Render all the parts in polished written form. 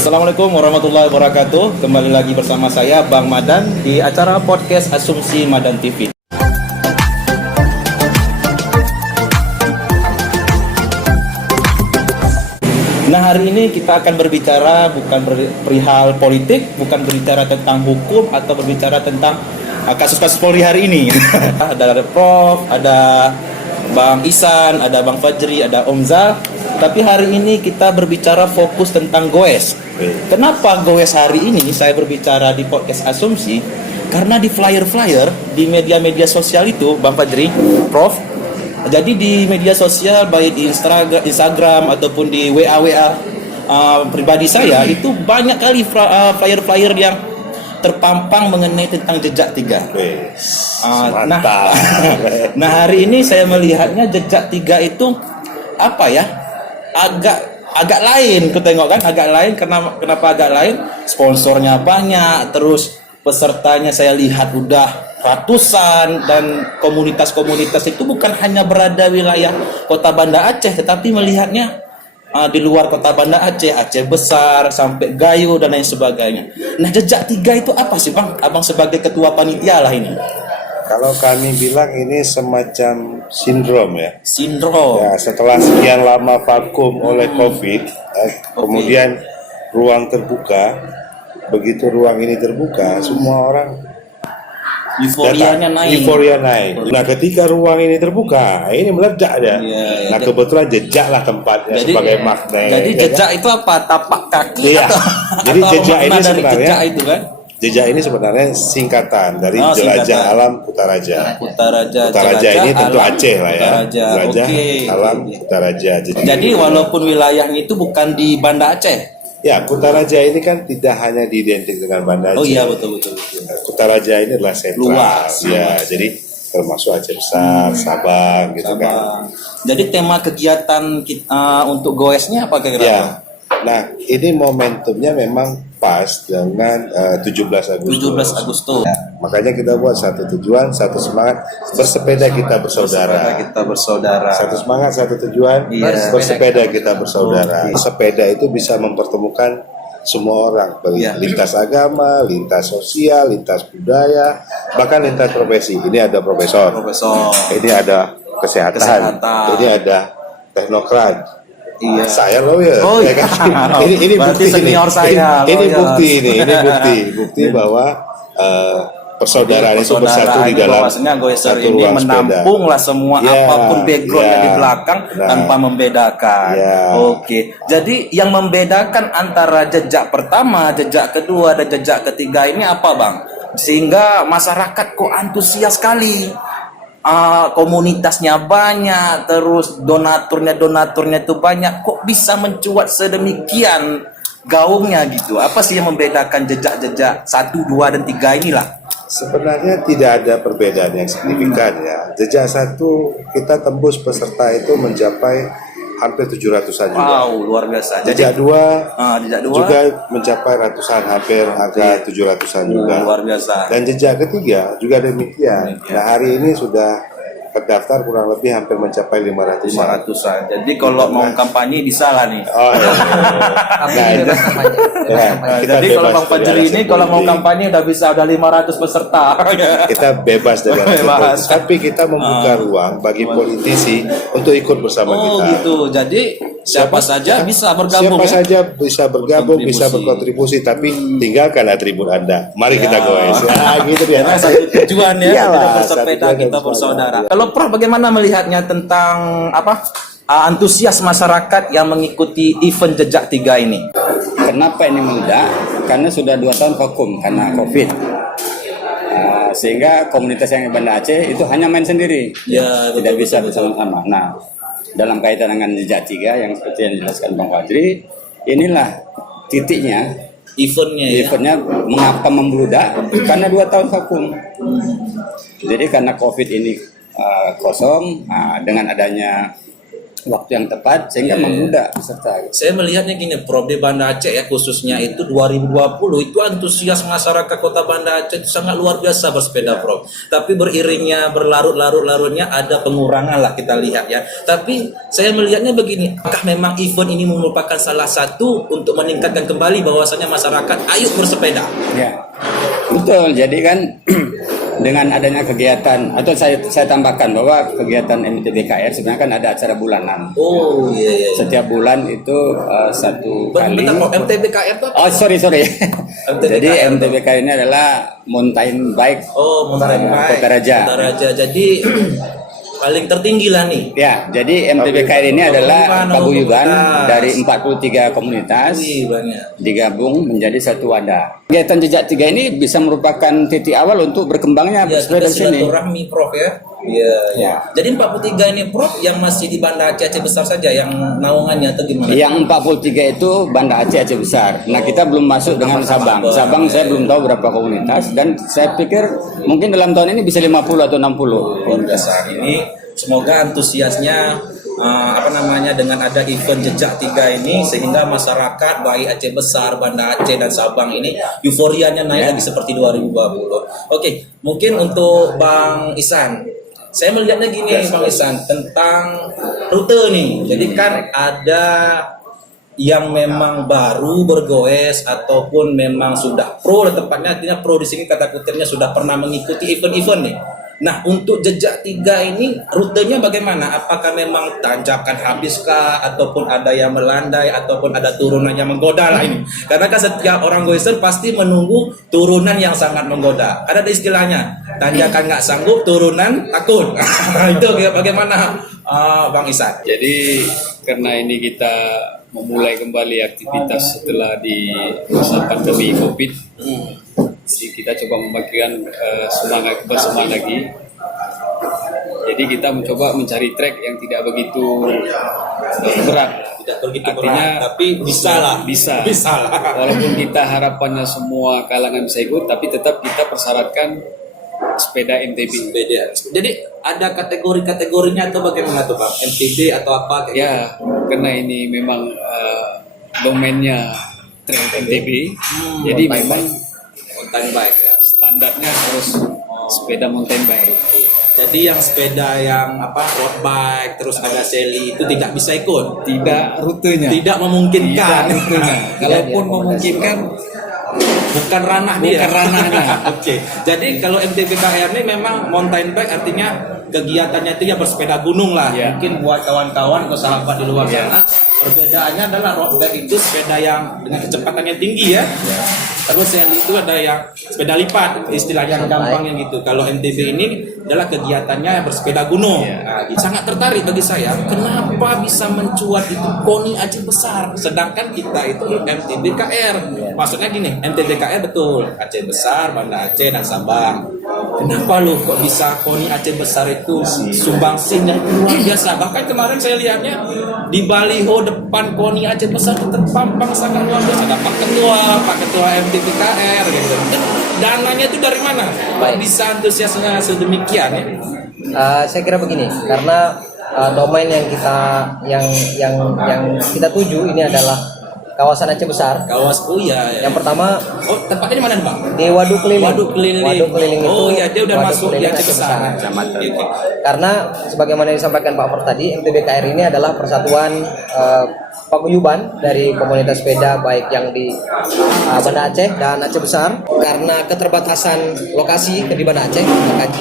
Assalamualaikum warahmatullahi wabarakatuh. Kembali lagi bersama saya Bang Madan di acara podcast Asumsi Madan TV. Nah, hari ini kita akan berbicara bukan perihal politik, bukan berbicara tentang hukum atau berbicara tentang kasus-kasus Polri hari ini. Ada Prof, ada Bang Isan, ada Bang Fajri, ada Om Zal. Tapi hari ini kita berbicara fokus tentang goes. Kenapa goes hari ini saya berbicara di podcast Asumsi? Karena di flyer-flyer di media-media sosial itu, Bang Fajri, Prof, jadi di media sosial baik di Instagram ataupun di WA pribadi saya itu banyak kali flyer-flyer yang terpampang mengenai tentang jejak 3. Nah, hari ini saya melihatnya jejak 3 itu apa ya? Agak lain, aku tengok kan agak lain. Kenapa agak lain? Sponsornya banyak, terus pesertanya saya lihat udah ratusan, dan komunitas-komunitas itu bukan hanya berada wilayah Kota Banda Aceh, tetapi melihatnya di luar Kota Banda Aceh, Aceh Besar sampai Gayo dan lain sebagainya. Nah, jejak 3 itu apa sih, Bang? Abang sebagai ketua panitia lah ini. Kalau kami bilang ini semacam sindrom ya. Sindrom. Ya, setelah sekian lama vakum oleh COVID, kemudian ruang terbuka. Begitu ruang ini terbuka, semua orang euforia naik. Nah, ketika ruang ini terbuka, ini meledak ya. Nah, kebetulan jejak lah tempatnya sebagai magnet. Jadi jejak itu apa? Tapak kaki? Iya. Jadi jejak ini sebenarnya jejak itu kan? Jejak ini sebenarnya singkatan dari Jelajah Alam Kutaraja. Kutaraja ini tentu Aceh lah ya. Jelajah Alam Kutaraja. Jadi walaupun wilayahnya itu bukan di Banda Aceh. Ya, Kutaraja ini kan tidak hanya diidentik dengan Banda Aceh. Oh iya, betul. Kutaraja ini adalah sentral. Luas. Ya, jadi termasuk Aceh Besar, Sabang gitu kan. Jadi tema kegiatan kita untuk goesnya apa kira-kira? Ya. Nah, ini momentumnya memang pas dengan 17 Agustus. Ya, makanya kita buat satu tujuan, satu semangat, bersepeda kita bersaudara. Satu semangat, satu tujuan, bersepeda kita bersaudara. Sepeda itu bisa mempertemukan semua orang, lintas agama, lintas sosial, lintas budaya, bahkan lintas profesi. Ini ada profesor. Ini ada kesehatan. Ini ada teknokrat. Iya. Saya lawyer. Oh, iya. Ini bukti senior saya. Ini bukti bahwa persaudaraan itu bersatu di dalam satu ruang menampung lah semua apapun backgroundnya di belakang tanpa membedakan. Oke. Jadi yang membedakan antara jejak pertama, jejak kedua, dan jejak ketiga ini apa, Bang? Sehingga masyarakat kok antusias sekali. Komunitasnya banyak, terus donaturnya itu banyak, kok bisa mencuat sedemikian gaungnya gitu. Apa sih yang membedakan jejak-jejak 1, 2, dan 3 inilah? Sebenarnya tidak ada perbedaan yang signifikan ya. Jejak 1 kita tembus peserta itu mencapai hampir 700-an juga. Wow, luar biasa. Jejak 2 juga mencapai ratusan, hampir angka 700-an juga. Luar biasa. Dan jejak ketiga juga demikian. Nah, hari ini sudah terdaftar kurang lebih hampir mencapai 500-an. Jadi kalau mau kampanye bisa lah nih. Oh iya. Jadi kalau Bang Fajri ini kalau mau kampanye udah bisa, udah 500 peserta. Kita bebas dengan tapi kita membuka ruang bagi politisi untuk ikut bersama kita. Oh gitu. Jadi siapa saja bisa bergabung. Siapa saja bisa bergabung, bisa berkontribusi, tapi tinggalkanlah tribun Anda. Mari kita goes. Ya, gitu ya. Satu tujuan ya, kita bersepeda, kita bersaudara. Kalau Prof bagaimana melihatnya tentang antusias masyarakat yang mengikuti event jejak 3 ini? Kenapa ini meledak? Karena sudah 2 tahun vakum karena COVID. Sehingga komunitas yang di Banda Aceh itu hanya main sendiri, tidak bisa bersama-sama. Nah, dalam kaitan dengan jejak 3 yang seperti yang dijelaskan Bang Fajri, inilah titiknya. Eventnya mengapa membludak? Karena 2 tahun vakum. Jadi karena COVID ini kosong, dengan adanya waktu yang tepat sehingga memudah peserta. Saya melihatnya gini, Prof, di Banda Aceh ya khususnya itu 2020 itu antusias masyarakat Kota Banda Aceh itu sangat luar biasa bersepeda, Prof. Tapi beriringnya berlarut-larutnya ada pengurangan lah kita lihat ya. Tapi saya melihatnya begini, apakah memang event ini merupakan salah satu untuk meningkatkan kembali bahwasanya masyarakat ayo bersepeda? Ya, betul. Jadi kan dengan adanya kegiatan atau saya tambahkan bahwa kegiatan MTBKR sebenarnya kan ada acara bulanan. Oh iya. Setiap bulan itu satu kali. Bentar, MTBKR itu apa? Oh sorry. Jadi MTBKR MTBKR ini adalah mountain bike. Oh, mountain bike. Kota Raja. Jadi paling tertinggi lah nih. Ya, jadi MTBKR ini adalah paguyuban dari 43 komunitas digabung menjadi satu wadah. Kegiatan Jejak 3 ini bisa merupakan titik awal untuk berkembangnya bersepeda di sini. Silaturahmi, Prof ya. Iya. Jadi 43 ini, Prof, yang masih di Banda Aceh besar saja yang naungannya atau gimana? Yang 43 itu Banda Aceh besar. Nah, kita belum masuk dengan Sabang. Sabang saya belum tahu berapa komunitas dan saya pikir mungkin dalam tahun ini bisa 50 atau 60 komunitas. Ini semoga antusiasnya dengan ada event Jejak 3 ini sehingga masyarakat baik Aceh besar, Banda Aceh dan Sabang ini euforianya naik lagi seperti 2020. Oke, mungkin untuk Bang Ihsan, saya melihatnya gini Bang Ihsan tentang rute nih. Jadi kan ada yang memang baru bergoes ataupun memang sudah pro, tepatnya artinya pro di sini kata kutipnya sudah pernah mengikuti event-event nih. Nah, untuk Jejak 3 ini rutenya bagaimana? Apakah memang tanjakan habiskah ataupun ada yang melandai ataupun ada turunan yang menggoda lah ini? Karena kan setiap orang goeser pasti menunggu turunan yang sangat menggoda. Ada istilahnya, tanjakan nggak sanggup, turunan takut. Itu bagaimana Bang Ihsan? Jadi karena ini kita memulai kembali aktivitas setelah di masa pandemi COVID, jadi kita coba membagikan semangat bersama lagi. Jadi kita mencoba mencari trek yang tidak begitu berat. Tidak begitu Artinya, berat, tapi bisa lah. Bisa. Bisa lah. Walaupun kita harapannya semua kalangan bisa ikut, tapi tetap kita persyaratkan sepeda MTB. Jadi ada kategori-kategorinya atau bagaimana tuh Bang? MTB atau apa? Ya, karena ini memang domainnya trail MTB, jadi memang Mountain bike ya. standarnya harus sepeda mountain bike. Jadi yang sepeda yang road bike terus ada seli itu tidak bisa ikut. Tidak rutenya. Tidak memungkinkan. Tidak rutenya. Kalaupun memungkinkan bukan ranah dia. Bukan ranahnya. Oke. Jadi kalau MTBKR ini memang mountain bike artinya kegiatannya itu ya bersepeda gunung lah. Ya. Mungkin buat kawan-kawan atau sahabat di luar sana. Perbedaannya adalah road bike itu sepeda yang dengan kecepatan yang tinggi ya. Terus yang itu ada yang sepeda lipat, istilahnya gampangnya gitu. Kalau MTB ini adalah kegiatannya bersepeda gunung. Nah, sangat tertarik bagi saya, kenapa bisa mencuat itu KONI Aceh besar, sedangkan kita itu MTBKR. Maksudnya gini, MTBKR betul, Aceh besar, Banda Aceh dan Sabang. Kenapa lu kok bisa KONI Aceh besar itu sumbangsih yang luar biasa? Bahkan kemarin saya lihatnya di baliho depan KONI Aceh besar terpampang sangat luar biasa. Ada Pak Ketua MTBKR gitu. Dananya itu dari mana? Kok bisa antusiasnya sedemikian ya? Saya kira begini, karena domain yang kita tuju ini adalah kawasan Aceh besar. Yang pertama, tempatnya di mana nih, Bang? di Waduk Keliling. Waduk Keliling itu. Dia udah Waduk masuk di Keliling Aceh besar. Gitu. Karena sebagaimana yang disampaikan Pak Prof tadi, MTBKR ini adalah persatuan paguyuban dari komunitas sepeda baik yang di Banda Aceh dan Aceh besar. Karena keterbatasan lokasi di Banda Aceh,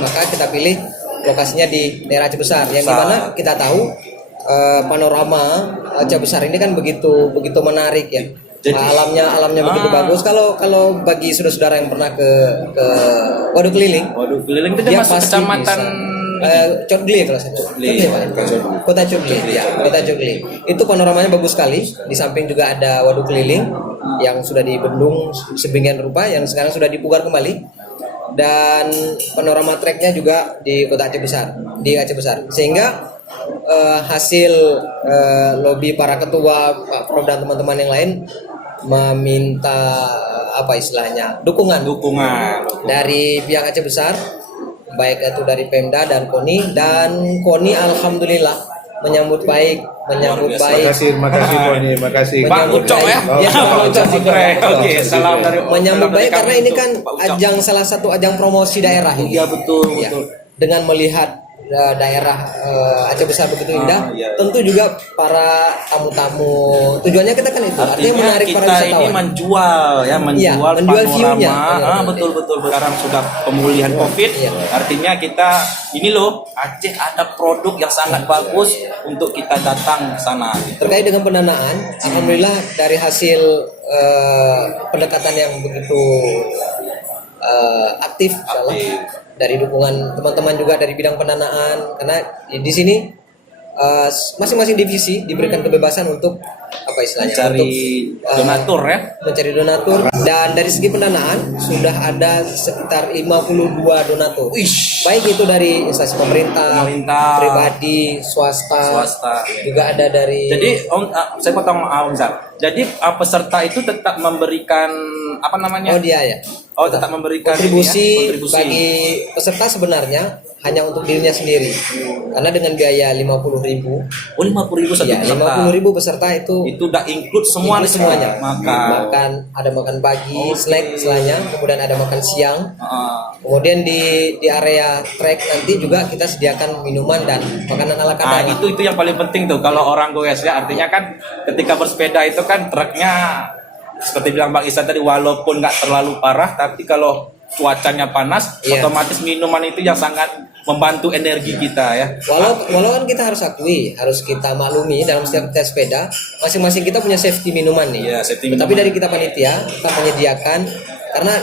maka kita pilih lokasinya di daerah Aceh besar, yang dimana kita tahu panorama Aceh besar ini kan begitu menarik ya. Jadi, alamnya begitu bagus. Kalau bagi saudara-saudara yang pernah ke Waduk Keliling itu dia masuk kecamatan Cotgli kalau saya Kota Cotgli ya, Kota Cotgli. Itu panoramanya bagus sekali. Di samping juga ada Waduk Keliling yang sudah dibendung sedemikian rupa, yang sekarang sudah dipugar kembali. Dan panorama treknya juga di Kota Aceh besar, di Aceh besar. Sehingga hasil lobby para ketua, Pak Prof dan teman-teman yang lain meminta dukungan dari pihak Aceh besar, baik itu dari Pemda dan KONI alhamdulillah menyambut baik, Makasih Boni, makasih. Pak Ucok ya. Ya, Pak Ucok. Oke, salam dari menyambut baik kami karena ini untuk kan Pak Ucok. ajang salah satu ajang promosi daerah ini. Iya betul Ya. betul. Dengan melihat daerah Aceh Besar begitu indah, iya. tentu juga para tamu-tamu tujuannya kita kan itu, artinya Artinya menarik para kita ini wisatawan. menjual Iya, menjual menjual panorama. view-nya. Betul. Sekarang sudah pemulihan Covid. Iya. Artinya kita ini loh Aceh ada produk yang sangat bagus untuk kita datang ke sana. Terkait dengan pendanaan, alhamdulillah dari hasil pendekatan yang begitu aktif, insyaallah, dari dukungan teman-teman juga dari bidang pendanaan, karena di sini masing-masing divisi diberikan kebebasan untuk apa istilahnya, Mencari donatur ya. mencari donatur, dan dari segi pendanaan sudah ada sekitar 52 donatur. Baik itu dari instansi pemerintah, pribadi, swasta, juga ada dari. Jadi saya potong Om Zal. Jadi peserta itu tetap memberikan apa namanya? Oh dia ya. Oh tetap memberikan Kontribusi bagi peserta sebenarnya hanya untuk dirinya sendiri. Karena dengan biaya 50.000. Oh 50.000 satu Ya, peserta. 50.000 peserta itu Udah include semua nih, semuanya. Makan. Ada makan pagi, snack istilahnya, kemudian ada makan siang. Kemudian di area trek nanti juga kita sediakan minuman dan makanan ala kadar. Itu yang paling penting tuh kalau orang goes ya, artinya kan ketika bersepeda itu kan truknya seperti bilang Bang Isan tadi, walaupun nggak terlalu parah, tapi kalau cuacanya panas, Iya. otomatis minuman itu yang sangat membantu energi kita ya. Walau kan kita harus akui, harus kita maklumi dalam setiap kita sepeda, masing-masing kita punya safety minuman nih. Iya, safety Tapi minuman. dari kita panitia, kita menyediakan, karena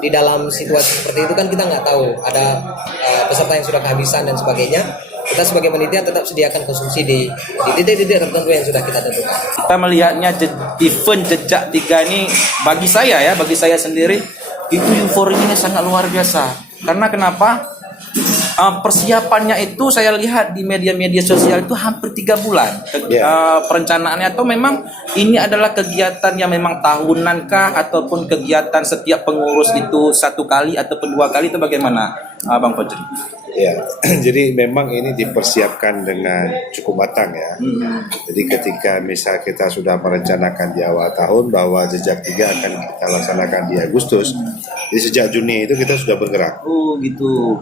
di dalam situasi seperti itu kan kita nggak tahu ada peserta yang sudah kehabisan dan sebagainya. Kita sebagai panitia tetap sediakan konsumsi di titik-titik tertentu yang sudah kita tentukan. Kita melihatnya event Jejak 3 ini bagi saya sendiri itu euforianya sangat luar biasa. Karena kenapa? Persiapannya itu saya lihat di media-media sosial itu hampir 3 bulan perencanaannya, atau memang ini adalah kegiatan yang memang tahunan kah, ataupun kegiatan setiap pengurus itu 1 kali ataupun 2 kali, itu bagaimana Bang Fajri? Ya, jadi memang ini dipersiapkan dengan cukup matang ya. Jadi ketika misal kita sudah merencanakan di awal tahun bahwa Jejak 3 akan kita laksanakan di Agustus, jadi sejak Juni itu kita sudah bergerak. Oh gitu.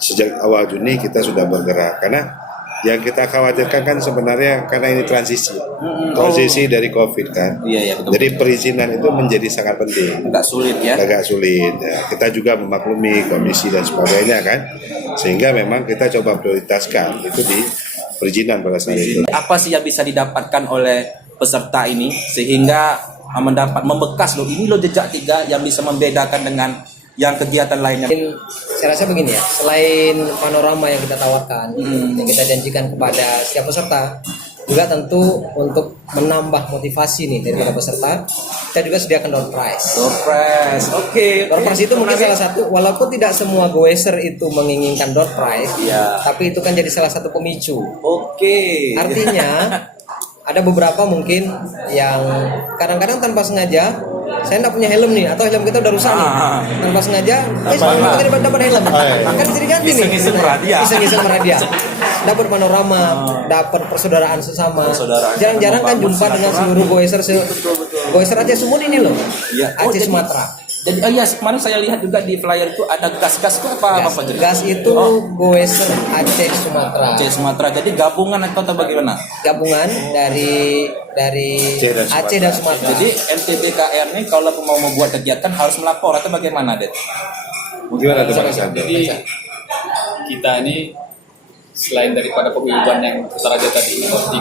Sejak awal Juni kita sudah bergerak, karena yang kita khawatirkan kan sebenarnya karena ini transisi dari COVID kan. Iya, betul. Jadi perizinan itu menjadi sangat penting. Agak sulit ya. Agak sulit ya. Kita juga memaklumi komisi dan sebagainya kan, sehingga memang kita coba prioritaskan itu di perizinan pada saat itu. Apa sih yang bisa didapatkan oleh peserta ini sehingga membekas loh, ini loh Jejak 3 yang bisa membedakan dengan yang kegiatan lainnya. Saya rasa begini ya, selain panorama yang kita tawarkan, yang kita janjikan kepada setiap peserta, juga tentu untuk menambah motivasi nih dari para peserta, kita juga sediakan door prize. Door prize, oke. Door prize itu mungkin salah satu, walaupun tidak semua goeser itu menginginkan door prize, tapi itu kan jadi salah satu pemicu. Oke. Artinya ada beberapa mungkin yang kadang-kadang tanpa sengaja, saya nggak punya helm nih, atau helm kita udah rusak nih, tanpa sengaja, kita dapat helm, kan bisa diganti nih. Iseng-iseng hadiah. Iseng-iseng hadiah. Dapat panorama, dapat persaudaraan sesama. Jarang-jarang kan jumpa dengan seluruh goeser goeser Aceh Sumut ini loh, Aceh Sumatera. Jadi kemarin saya lihat juga di flyer itu ada gas-gas itu apa Bang Fajri? Gas itu goeser Aceh Sumatera. Aceh Sumatera. Jadi gabungan atau bagaimana? Gabungan dari Aceh dan Sumatera. Jadi MTBKR ini kalau mau membuat kegiatan harus melapor atau bagaimana, Det? Gimana tuh Pak Isan? Jadi kita ini selain daripada paguyuban yang Saraja tadi nomor 3,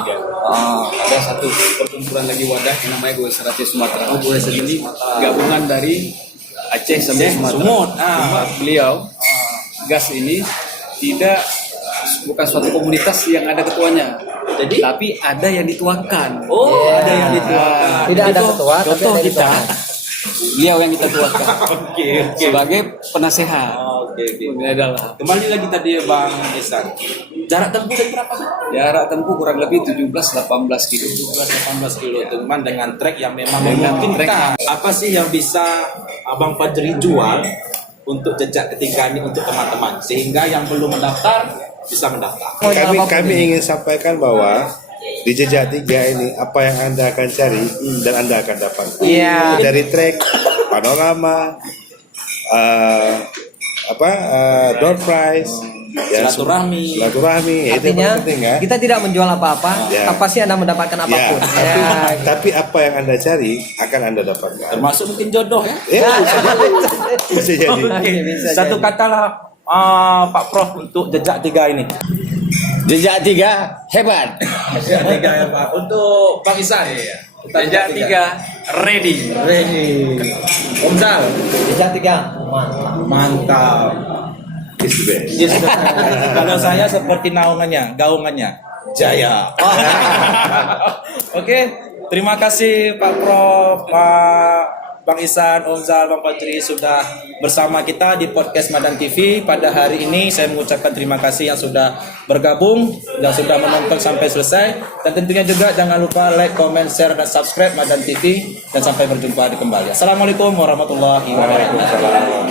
ada satu perkumpulan lagi wadah yang namanya Goeser Aceh Sumatera. Goeser ini gabungan dari Aceh sama Sumatera. Beliau gas ini bukan suatu komunitas yang ada ketuanya. Jadi tapi ada yang dituakan. Ada yang dituakan. Tidak ada ketua, tapi Contoh ada yang kita, dituakan. beliau yang kita tuakan sebagai penasehat. Ini adalah Kembali lagi tadi Bang Isan. Jarak tempuh dari berapa? jarak tempuh kurang lebih 17-18 kilo. 17-18 kilo, teman, dengan trek yang memang memungkinkan. Apa sih yang bisa Abang Fajri jual untuk Jejak 3 ini untuk teman-teman, sehingga yang belum mendaftar bisa mendaftar. Kami ingin sampaikan bahwa di Jejak 3 ini apa yang Anda akan cari dan Anda akan dapat. Iya. Dari trek, panorama, door prize, ya, Silaturahmi. itu yang Artinya paling penting kan. kita tidak menjual apa-apa, Ya. pasti Anda mendapatkan Ya, apapun. tapi apa yang Anda cari akan Anda dapatkan. Termasuk mungkin jodoh ya. Ya, bisa jadi. Bisa Satu jadi. kata lah Pak Prof untuk Jejak 3 ini. Jejak 3 hebat. Jejak 3 ya Pak. Untuk Bang Isan. Jejak 3 ready. Om Zal. Jejak 3. Mantap. Mantap. It's the best. Yes, kalau saya seperti gaungannya Jaya. Oke, terima kasih Pak Prof, Pak Bang Isan, Om Zal, Bang Fajri sudah bersama kita di podcast Madan TV pada hari ini. Saya mengucapkan terima kasih yang sudah bergabung dan sudah menonton sampai selesai. Dan tentunya juga jangan lupa like, comment, share, dan subscribe Madan TV. Dan sampai berjumpa di kembali. Assalamualaikum warahmatullahi wabarakatuh.